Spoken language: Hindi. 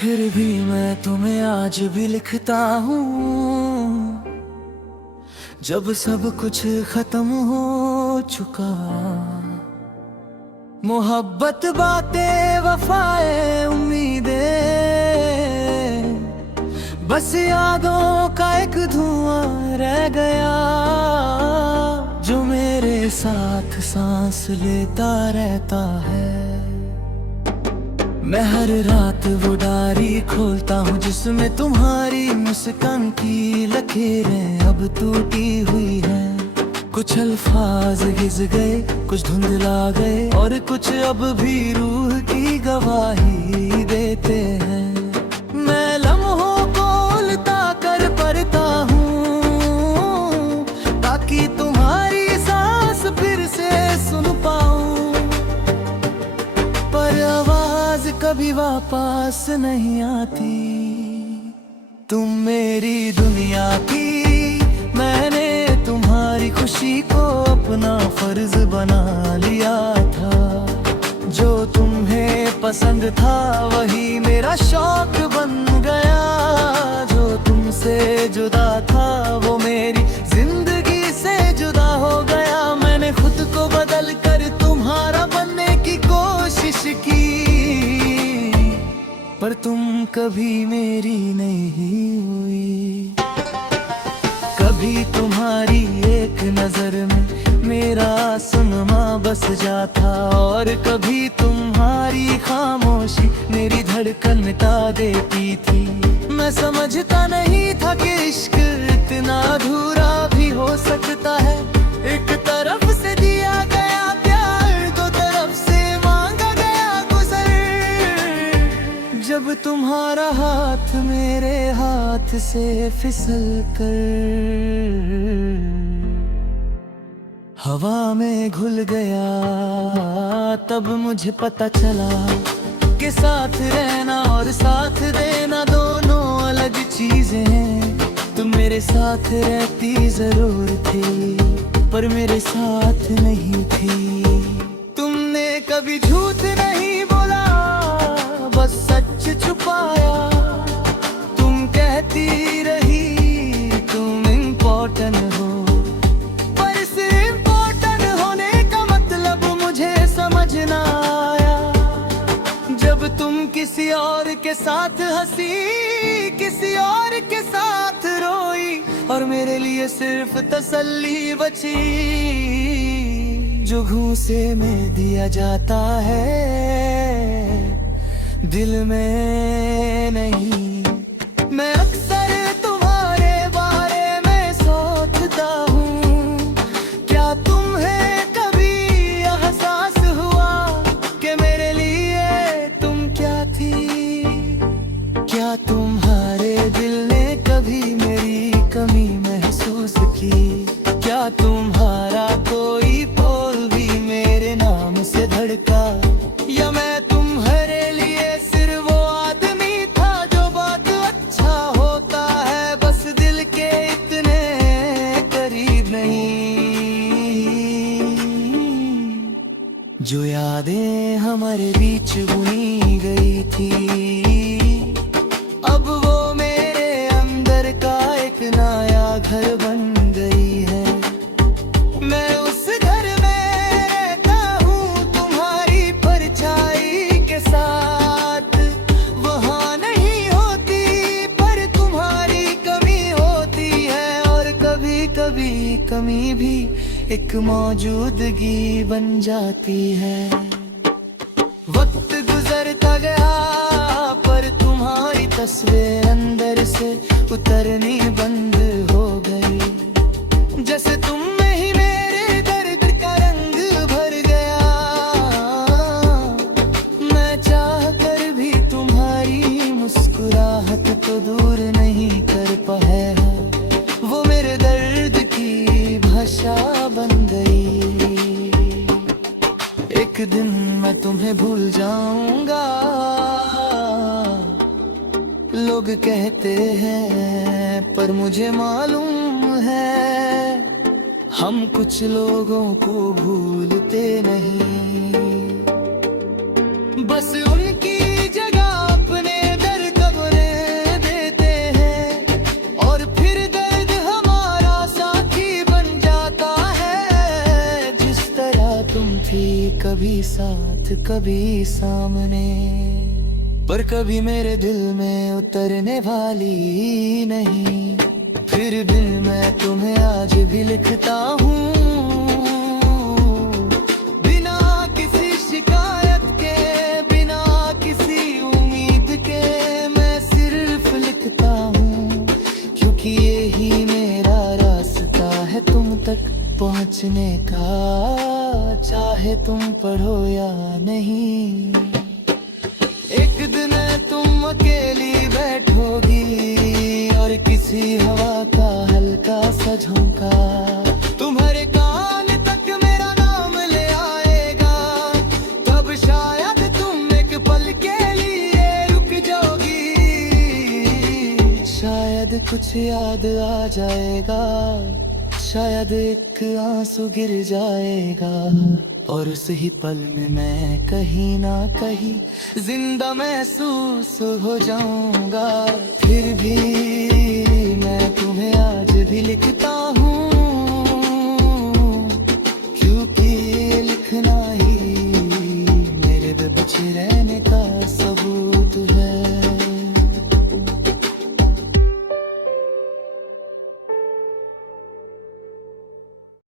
फिर भी मैं तुम्हें आज भी लिखता हूँ। जब सब कुछ खत्म हो चुका, मोहब्बत बातें वफाएं उम्मीदें, बस यादों का एक धुआं रह गया, जो मेरे साथ सांस लेता रहता है। मैं हर रात वो डायरी खोलता हूँ जिसमें तुम्हारी मुस्कान की लकीरें अब टूटी हुई हैं। कुछ अल्फाज घिस गए, कुछ धुंधला गए, और कुछ अब भी रूह की गवाही देते हैं। मैं लम्हों को उल्टा कर पढ़ता हूँ ताकि तुम्हारी सांस फिर से सुन पाऊँ, पर आवाज कभी वापस नहीं आती। तुम मेरी दुनिया की, मैंने तुम्हारी खुशी को अपना फर्ज बना लिया था। जो तुम्हें पसंद था वही मेरा शौक बन गया। जो तुमसे जुदा था वो मेरी जिंदगी से जुदा हो गया। मैंने खुद को बदल कर तुम्हारा बनने की कोशिश की, पर तुम कभी मेरी नहीं हुई। कभी तुम्हारी एक नजर में मेरा आसमां बस जाता, और कभी तुम्हारी खामोशी मेरी धड़कन मिटा देती थी। मैं समझता नहीं था कि इश्क इतना अधूरा भी हो सकता है। एक तरफ से दिया गया प्यार, दो तरफ से मांगा गया गुज़र। जब तुम्हारा हाथ मेरे हाथ से फिसल कर हवा में घुल गया, तब मुझे पता चला कि साथ रहना और साथ देना दोनों अलग चीजें हैं। तुम मेरे साथ रहती जरूर थी, पर मेरे साथ नहीं थी। तुमने कभी झूठ नहीं बोला, बस सच छुपाया। तुम कहती रही तुम इम्पोर्टेंट हो, पर इस इम्पोर्टेंट होने का मतलब मुझे समझ ना आया। जब तुम किसी और के साथ हंसी, किसी और के साथ रोई, और मेरे लिए सिर्फ तसल्ली बची जो घूंसे में दिया जाता है, दिल में नहीं। मैं अक्सर तुम्हारे बारे में सोचता हूँ, क्या तुम्हें कभी एहसास हुआ कि मेरे लिए तुम क्या थी? क्या तुम्हारे दिल ने कभी मेरी कमी महसूस की? क्या तुम्हारा कोई बोल भी मेरे नाम से धड़का? या मैं तुम्हारे लिए सिर्फ वो आदमी था जो बहुत अच्छा होता है, बस दिल के इतने करीब नहीं। जो यादें हमारे बीच बुनी गई थी, अब वो मेरे अंदर का एक नया घर बन गई है। मैं उस घर में रहता हूँ तुम्हारी परछाई के साथ। वहाँ नहीं होती पर तुम्हारी कमी होती है, और कभी कभी कमी भी एक मौजूदगी बन जाती है। वक्त गुजरता गया पर तुम्हारी तस्वीर अंदर से उतरनी बंद हो गई। जैसे तुम में ही मेरे दर्द का रंग भर गया। मैं चाह कर भी तुम्हारी मुस्कुराहट तो दूर नहीं कर पाया। वो मेरे दर्द की भाषा बन गई। एक दिन मैं तुम्हें भूल जाऊंगा। लोग कहते हैं पर मुझे मालूम है, हम कुछ लोगों को भूलते नहीं। बस उनकी जगह अपने दर्द तुम थी, कभी साथ कभी सामने, पर कभी मेरे दिल में उतरने वाली नहीं। फिर भी मैं तुम्हें आज भी लिखता हूँ, बिना किसी शिकायत के, बिना किसी उम्मीद के, मैं सिर्फ लिखता हूँ, क्योंकि यही मेरा रास्ता है तुम तक पहुँचने का, चाहे तुम पढ़ो या नहीं। एक दिन तुम अकेली बैठोगी और किसी हवा का हल्का सा झोंका तुम्हारे कान तक मेरा नाम ले आएगा, तब शायद तुम एक पल के लिए रुक जाओगी, शायद कुछ याद आ जाएगा, शायद एक आंसू गिर जाएगा, और उस ही पल में मैं कहीं ना कहीं जिंदा महसूस हो जाऊंगा। फिर भी मैं तुम्हें आज भी लिखता हूँ, क्योंकि लिखना